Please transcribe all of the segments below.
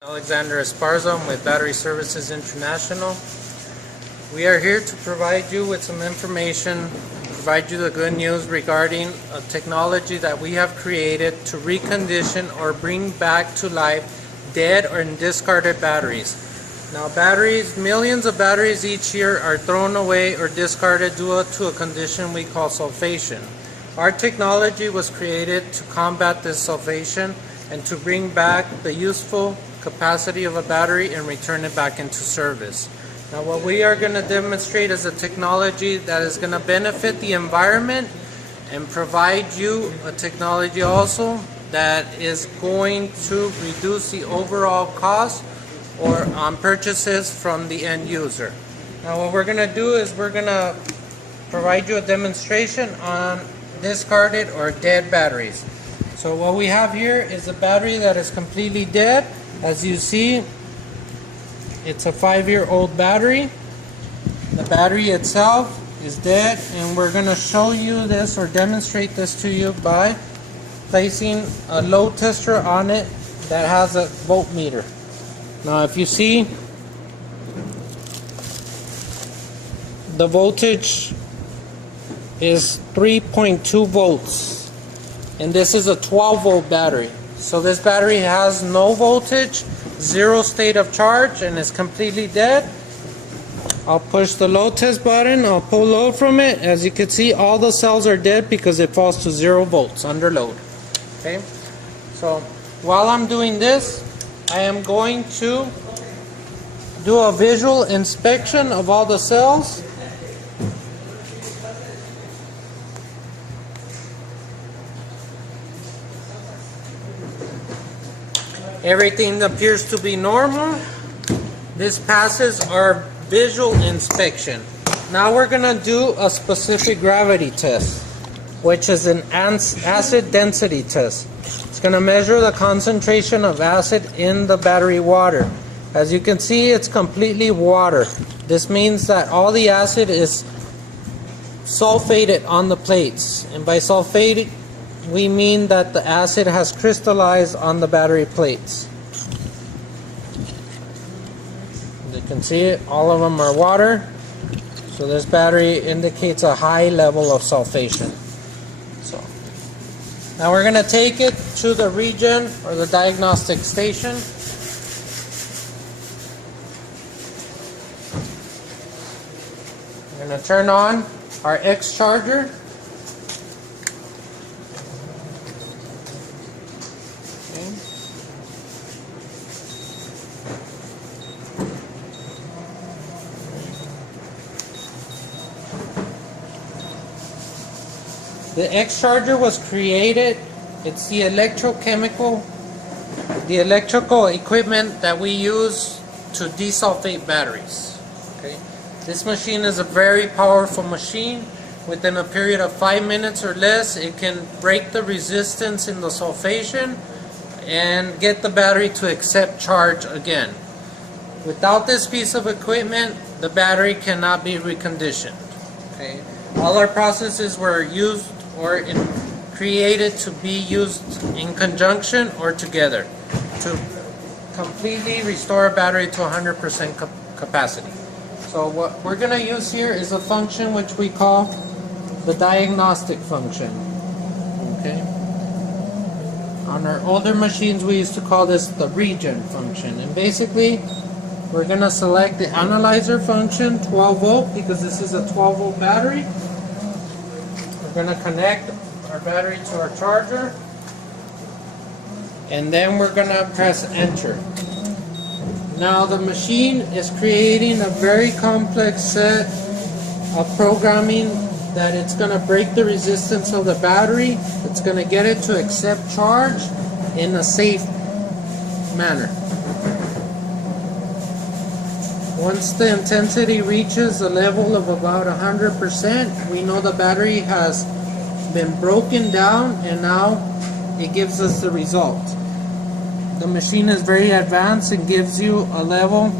Alexander Esparza with Battery Services International. We are here to provide you with some information, provide you the good news regarding a technology that we have created to recondition or bring back to life dead or discarded batteries. Now batteries, millions of batteries each year are thrown away or discarded due to a condition we call sulfation. Our technology was created to combat this sulfation and to bring back the useful capacity of a battery and return it back into service. Now what we are going to demonstrate is a technology that is going to benefit the environment and provide you a technology also that is going to reduce the overall cost or on purchases from the end user. Now what we're going to do is we're going to provide you a demonstration on discarded or dead batteries. So what we have here is a battery that is completely dead. As you see, it's a 5-year-old battery. The battery itself is dead, and we're going to show you this or demonstrate this to you by placing a load tester on it that has a voltmeter. Now if you see, the voltage is 3.2 volts, and this is a 12-volt battery. So this battery has no voltage, zero state of charge, and is completely dead. I'll push the load test button, I'll pull load from it. As you can see, all the cells are dead because it falls to 0 volts under load. Okay, so while I'm doing this, I am going to do a visual inspection of all the cells. Everything appears to be normal. This passes our visual inspection. Now we're going to do a specific gravity test, which is an acid density test. It's going to measure the concentration of acid in the battery water. As you can see, it's completely water. This means that all the acid is sulfated on the plates. And by sulfated, we mean that the acid has crystallized on the battery plates. You can see it, all of them are water. So this battery indicates a high level of sulfation. So now we're going to take it to the regen or the diagnostic station. We're going to turn on our X charger. The X charger was created, it's the electrical equipment that we use to desulfate batteries. Okay? This machine is a very powerful machine. Within a period of 5 minutes or less, it can break the resistance in the sulfation and get the battery to accept charge again. Without this piece of equipment, the battery cannot be reconditioned. Okay? All our processes were used or created to be used in conjunction or together to completely restore a battery to 100% capacity. So what we're going to use here is a function which we call the diagnostic function. Okay. On our older machines we used to call this the regen function, and basically we're going to select the analyzer function 12 volt because this is a 12 volt battery. We're going to connect our battery to our charger, and then we're going to press enter. Now the machine is creating a very complex set of programming that it's going to break the resistance of the battery. It's going to get it to accept charge in a safe manner. Once the intensity reaches a level of about 100%, we know the battery has been broken down, and now it gives us the result. The machine is very advanced and gives you a level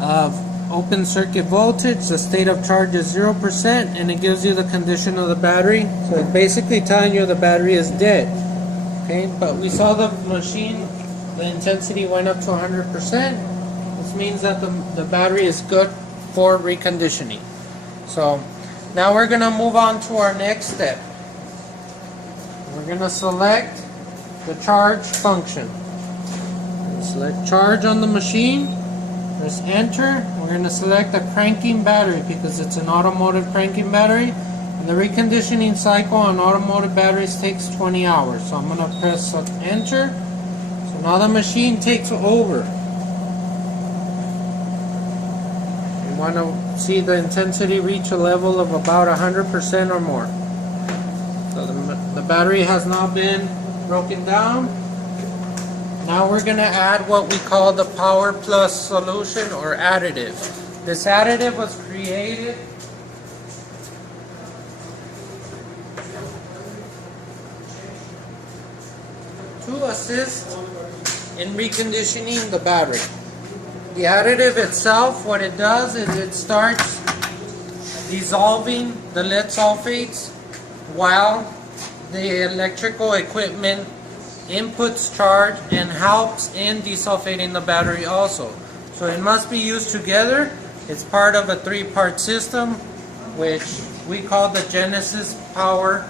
of open circuit voltage. The state of charge is 0%, and it gives you the condition of the battery. So it's basically telling you the battery is dead. Okay, but we saw the machine the intensity went up to 100%. This means that the battery is good for reconditioning. So now we're going to move on to our next step. We're going to select the charge function. Select charge on the machine. Press enter. We're going to select a cranking battery because it's an automotive cranking battery. And the reconditioning cycle on automotive batteries takes 20 hours. So I'm going to press enter. So now the machine takes over. You want to see the intensity reach a level of about 100% or more. So the battery has now been broken down. Now we're going to add what we call the Power Plus solution or additive. This additive was created to assist in reconditioning the battery. The additive itself, what it does is it starts dissolving the lead sulfates while the electrical equipment inputs charge and helps in desulfating the battery also. So it must be used together. It's part of a three-part system which we call the Genesis Power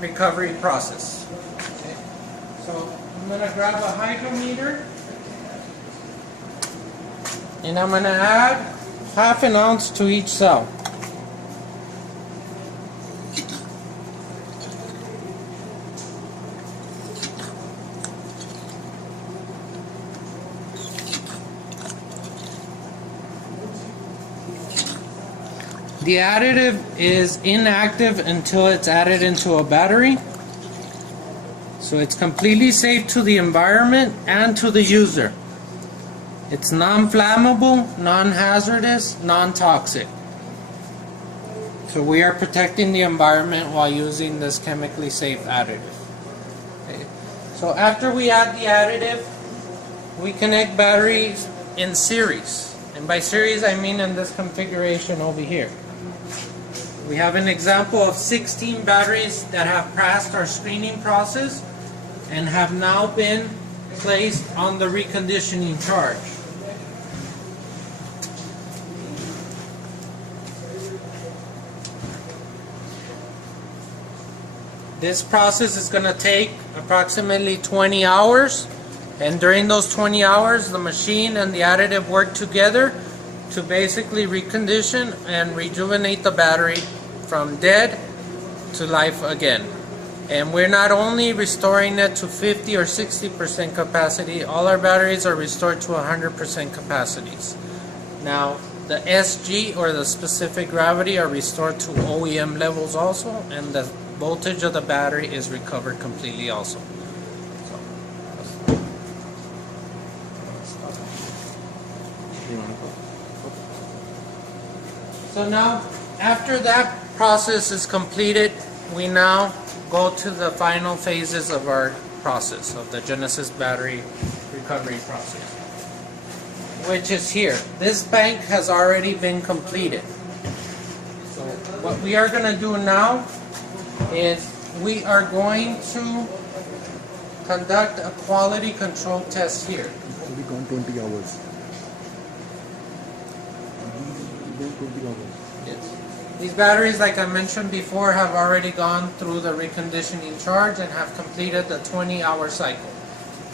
Recovery Process. Okay. So I'm going to grab a hygrometer and I'm going to add 1/2 ounce to each cell. The additive is inactive until it's added into a battery. So it's completely safe to the environment and to the user. It's non-flammable, non-hazardous, non-toxic. So we are protecting the environment while using this chemically safe additive. Okay. So after we add the additive, we connect batteries in series. And by series I mean in this configuration over here. We have an example of 16 batteries that have passed our screening process and have now been placed on the reconditioning charge. This process is going to take approximately 20 hours, and during those 20 hours the machine and the additive work together to basically recondition and rejuvenate the battery from dead to life again. And we're not only restoring it to 50 or 60% capacity, all our batteries are restored to 100% capacities. Now the SG or the specific gravity are restored to OEM levels also, and the voltage of the battery is recovered completely also. So now, after that process is completed, we now go to the final phases of our process, of the Genesis battery recovery process, which is here. This bank has already been completed. So what we are going to do now is we are going to conduct a quality control test here. We've gone 20 hours. Yes. These batteries, like I mentioned before, have already gone through the reconditioning charge and have completed the 20-hour cycle.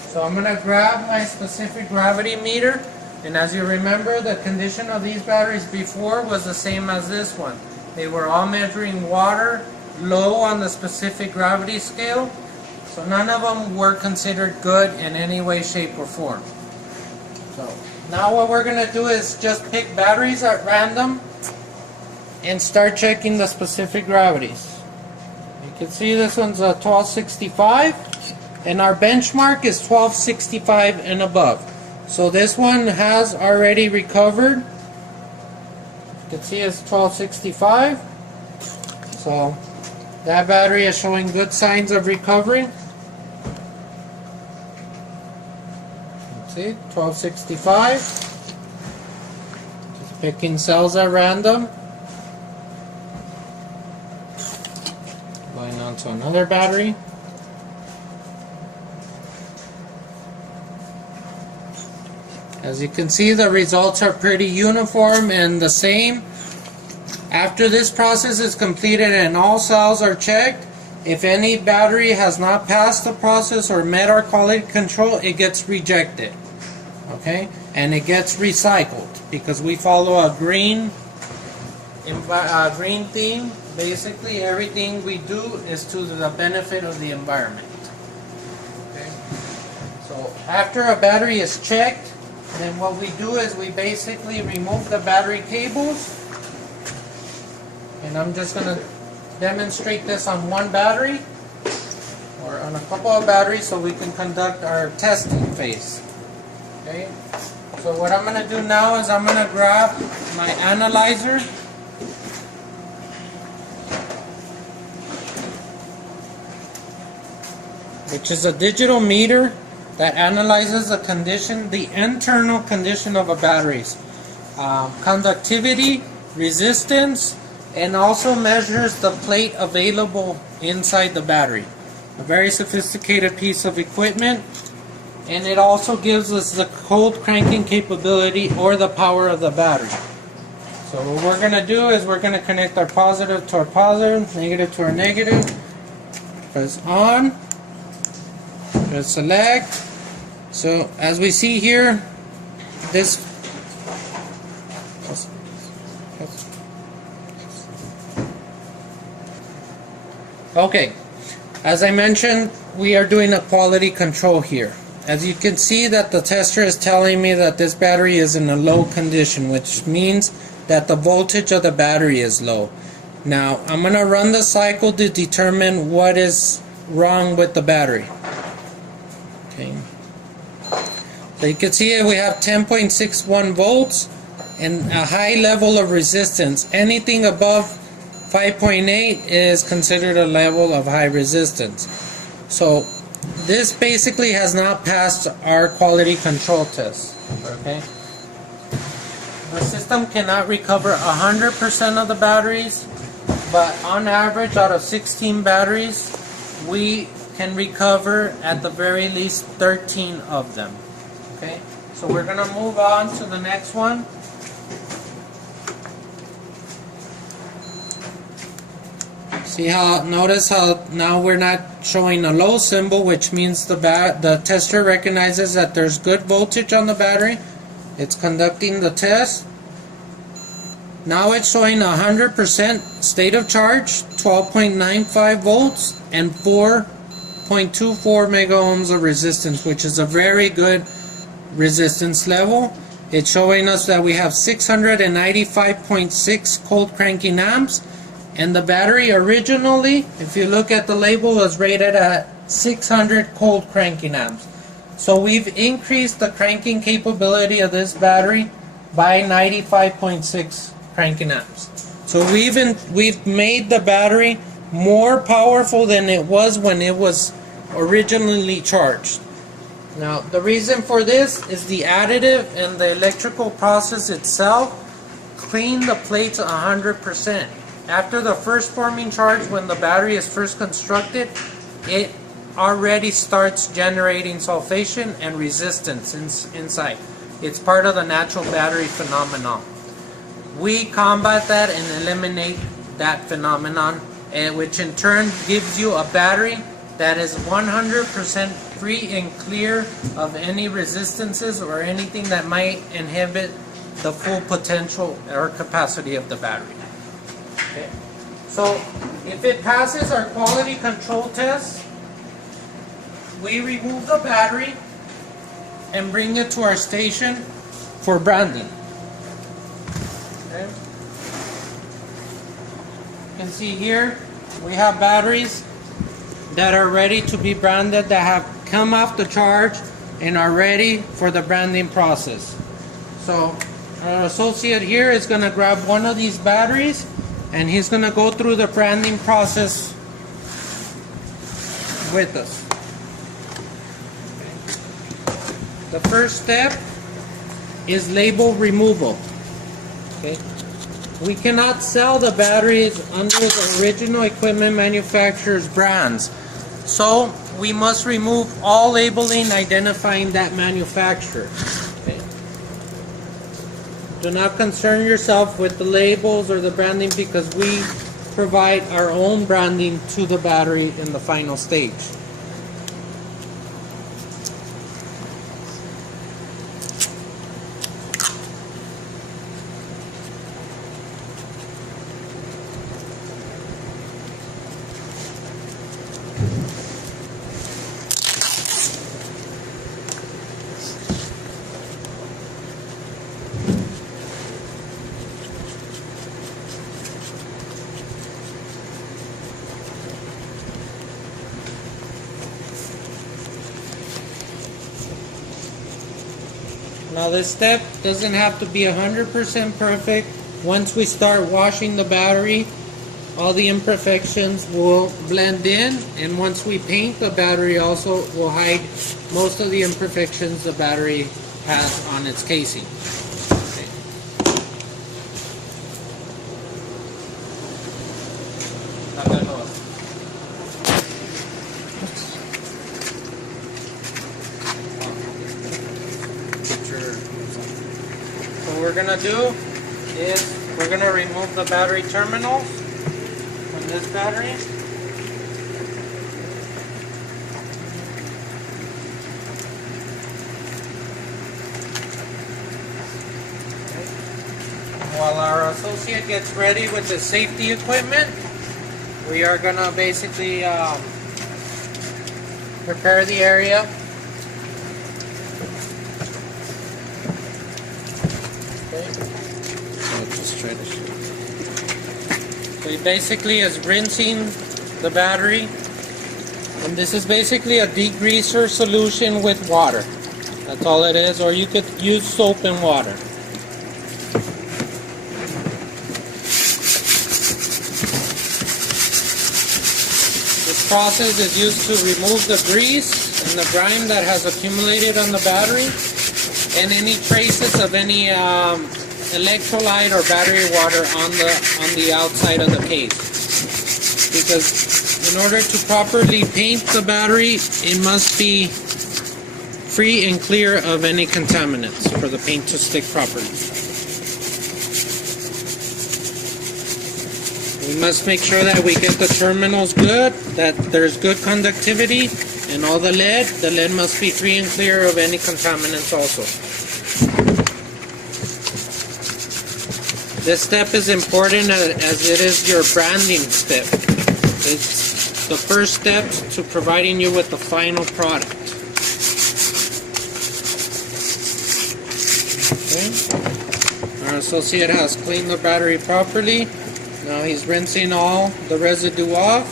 So I'm going to grab my specific gravity meter, and as you remember, the condition of these batteries before was the same as this one. They were all measuring water low on the specific gravity scale, so none of them were considered good in any way, shape, or form. So now what we're going to do is just pick batteries at random and start checking the specific gravities. You can see this one's a 1265, and our benchmark is 1265 and above. So this one has already recovered. You can see it's 1265. So that battery is showing good signs of recovery. See, 1265. Just picking cells at random. Going on to another battery. As you can see, the results are pretty uniform and the same. After this process is completed and all cells are checked, if any battery has not passed the process or met our quality control, it gets rejected. Okay? And it gets recycled because we follow a green theme. Basically, everything we do is to the benefit of the environment. Okay? So after a battery is checked, then what we do is we basically remove the battery cables. And I'm just going to demonstrate this on one battery or on a couple of batteries so we can conduct our testing phase. Okay? So what I'm going to do now is I'm going to grab my analyzer. Which is a digital meter that analyzes the condition, the internal condition of a battery's conductivity, resistance, and also measures the plate available inside the battery. A very sophisticated piece of equipment, and it also gives us the cold cranking capability or the power of the battery. So what we're going to do is we're going to connect our positive to our positive, negative to our negative. Press on. Press select. So as we see here, this okay, as I mentioned, we are doing a quality control here. As you can see that the tester is telling me that this battery is in a low condition, which means that the voltage of the battery is low. Now I'm going to run the cycle to determine what is wrong with the battery. Okay. So you can see we have 10.61 volts and a high level of resistance. Anything above 5.8 is considered a level of high resistance. So this basically has not passed our quality control test. Okay. The system cannot recover 100% of the batteries, but on average, out of 16 batteries, we can recover at the very least 13 of them. Okay, so we're going to move on to the next one. See how, notice how now we're not showing a low symbol, which means the tester recognizes that there's good voltage on the battery. It's conducting the test. Now it's showing 100% state of charge, 12.95 volts, and 4.24 mega ohms of resistance, which is a very good resistance level. It's showing us that we have 695.6 cold cranking amps, and the battery originally, if you look at the label, was rated at 600 cold cranking amps. So we've increased the cranking capability of this battery by 95.6 cranking amps. So we've made the battery more powerful than it was when it was originally charged. Now the reason for this is the additive and the electrical process itself clean the plates 100%. After the first forming charge, when the battery is first constructed, it already starts generating sulfation and resistance inside. It's part of the natural battery phenomenon. We combat that and eliminate that phenomenon, which in turn gives you a battery that is 100% free and clear of any resistances or anything that might inhibit the full potential or capacity of the battery. Okay. So if it passes our quality control test, we remove the battery and bring it to our station for branding. Okay. You can see here we have batteries that are ready to be branded, that have come off the charge and are ready for the branding process. So our associate here is going to grab one of these batteries and he's going to go through the branding process with us. Okay. The first step is label removal. Okay. We cannot sell the batteries under the original equipment manufacturer's brands. So we must remove all labeling identifying that manufacturer. Okay. Do not concern yourself with the labels or the branding because we provide our own branding to the battery in the final stage. Now this step doesn't have to be 100% perfect. Once we start washing the battery, all the imperfections will blend in, and once we paint the battery also will hide most of the imperfections the battery has on its casing. Okay. What we're gonna do is we're gonna remove the battery terminals from this battery. While our associate gets ready with the safety equipment, we are gonna basically prepare the area. I'll just try to show. So he basically is rinsing the battery, and this is basically a degreaser solution with water. That's all it is, or you could use soap and water. This process is used to remove the grease and the grime that has accumulated on the battery, and any traces of any electrolyte or battery water on the outside of the case. Because in order to properly paint the battery, it must be free and clear of any contaminants for the paint to stick properly. We must make sure that we get the terminals good, that there's good conductivity, and all the lead must be free and clear of any contaminants also. This step is important as it is your branding step. It's the first step to providing you with the final product. Okay. Our associate has cleaned the battery properly. Now he's rinsing all the residue off.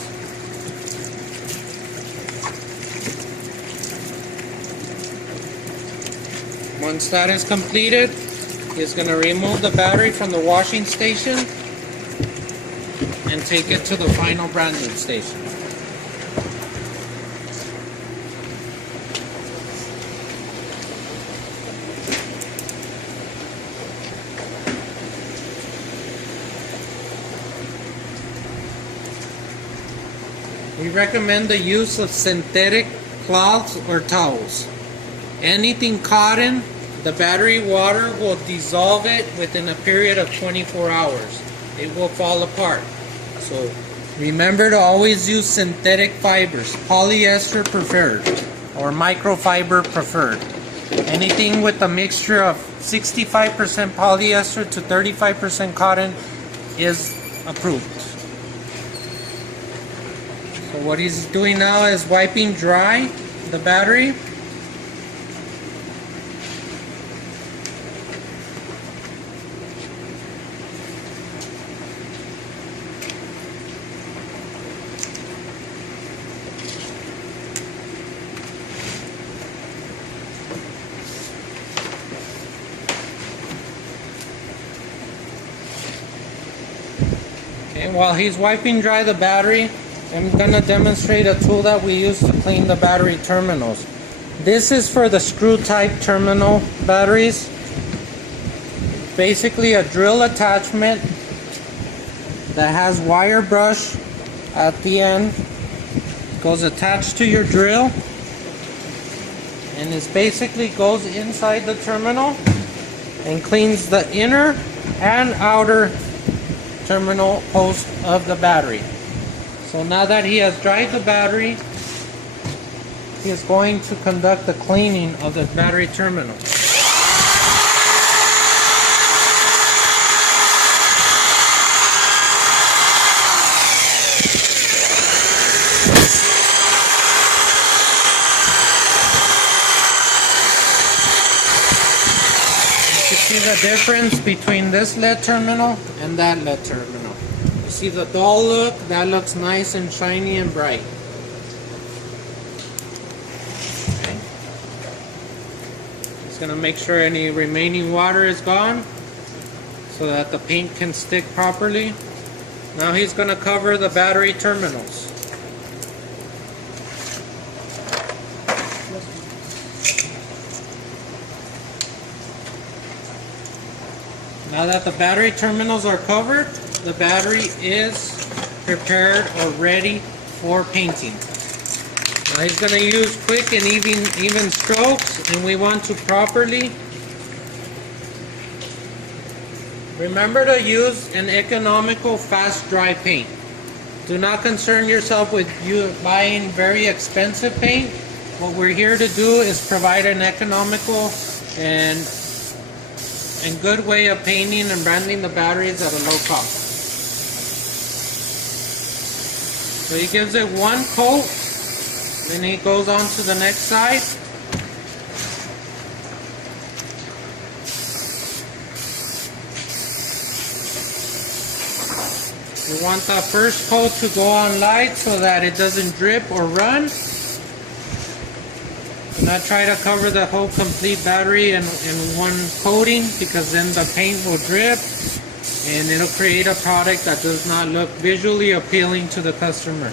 Once that is completed, he's going to remove the battery from the washing station and take it to the final branding station. We recommend the use of synthetic cloths or towels. Anything cotton, the battery water will dissolve it within a period of 24 hours. It will fall apart. So remember to always use synthetic fibers, polyester preferred or microfiber preferred. Anything with a mixture of 65% polyester to 35% cotton is approved. So what he's doing now is wiping dry the battery. Okay, while he's wiping dry the battery, I'm going to demonstrate a tool that we use to clean the battery terminals. This is for the screw type terminal batteries. Basically a drill attachment that has wire brush at the end. It goes attached to your drill, and it basically goes inside the terminal and cleans the inner and outer terminal host of the battery. So now that he has dried the battery, he is going to conduct the cleaning of the battery terminal. See the difference between this LED terminal and that LED terminal. You see the dull look? That looks nice and shiny and bright. Okay. Just gonna make sure any remaining water is gone so that the paint can stick properly. Now he's gonna cover the battery terminals. Now that the battery terminals are covered, the battery is prepared or ready for painting. Now he's going to use quick and even strokes, and we want to properly remember to use an economical fast dry paint. Do not concern yourself with you buying very expensive paint. What we're here to do is provide an economical and good way of painting and branding the batteries at a low cost. So he gives it one coat, then he goes on to the next side. We want the first coat to go on light so that it doesn't drip or run. Do not try to cover the whole complete battery in one coating, because then the paint will drip and it'll create a product that does not look visually appealing to the customer.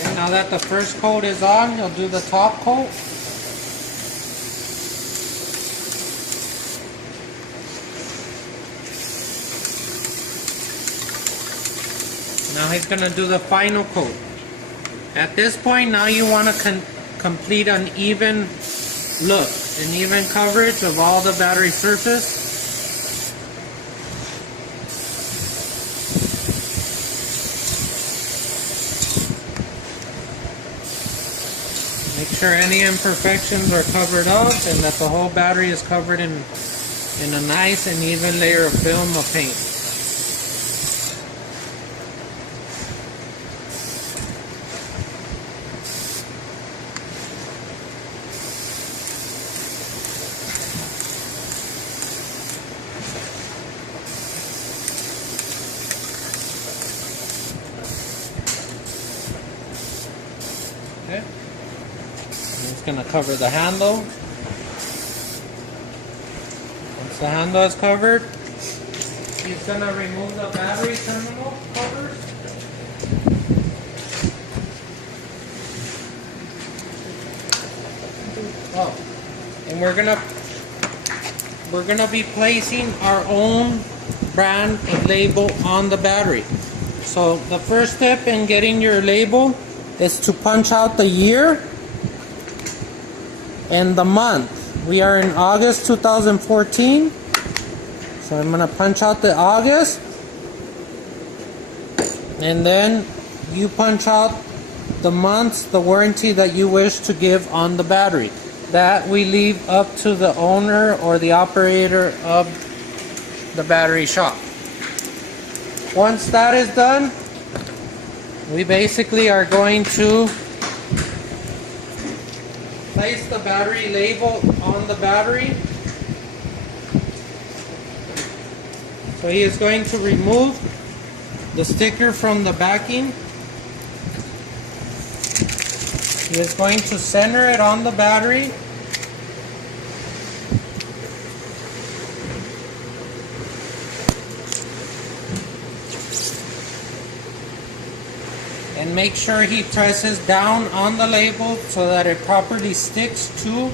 Okay, now that the first coat is on, you'll do the top coat. Now he's going to do the final coat. At this point, now you want to complete an even look, an even coverage of all the battery surface. Make sure any imperfections are covered up and that the whole battery is covered in a nice and even layer of film of paint. Okay. It's going to cover the handle. Once the handle is covered, he's going to remove the battery terminal covers. Oh, and we're gonna be placing our own brand and label on the battery. So the first step in getting your label is to punch out the year and the month. We are in August 2014, so I'm gonna punch out the August, and then you punch out the months, the warranty that you wish to give on the battery. That we leave up to the owner or the operator of the battery shop. Once that is done, we basically are going to place the battery label on the battery. So he is going to remove the sticker from the backing. He is going to center it on the battery. And make sure he presses down on the label so that it properly sticks to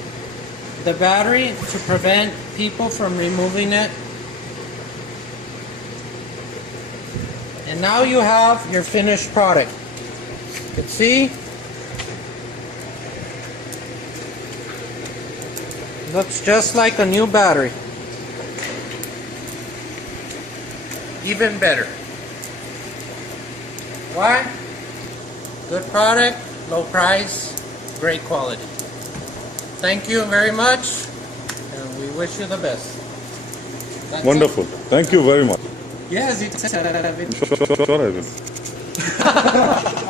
the battery to prevent people from removing it. And now you have your finished product. You can see Looks just like a new battery. Even better. Why? Good product, low price, great quality. Thank you very much, and we wish you the best. That's Wonderful. Thank you very much. it. Yes, it's Sure, I will.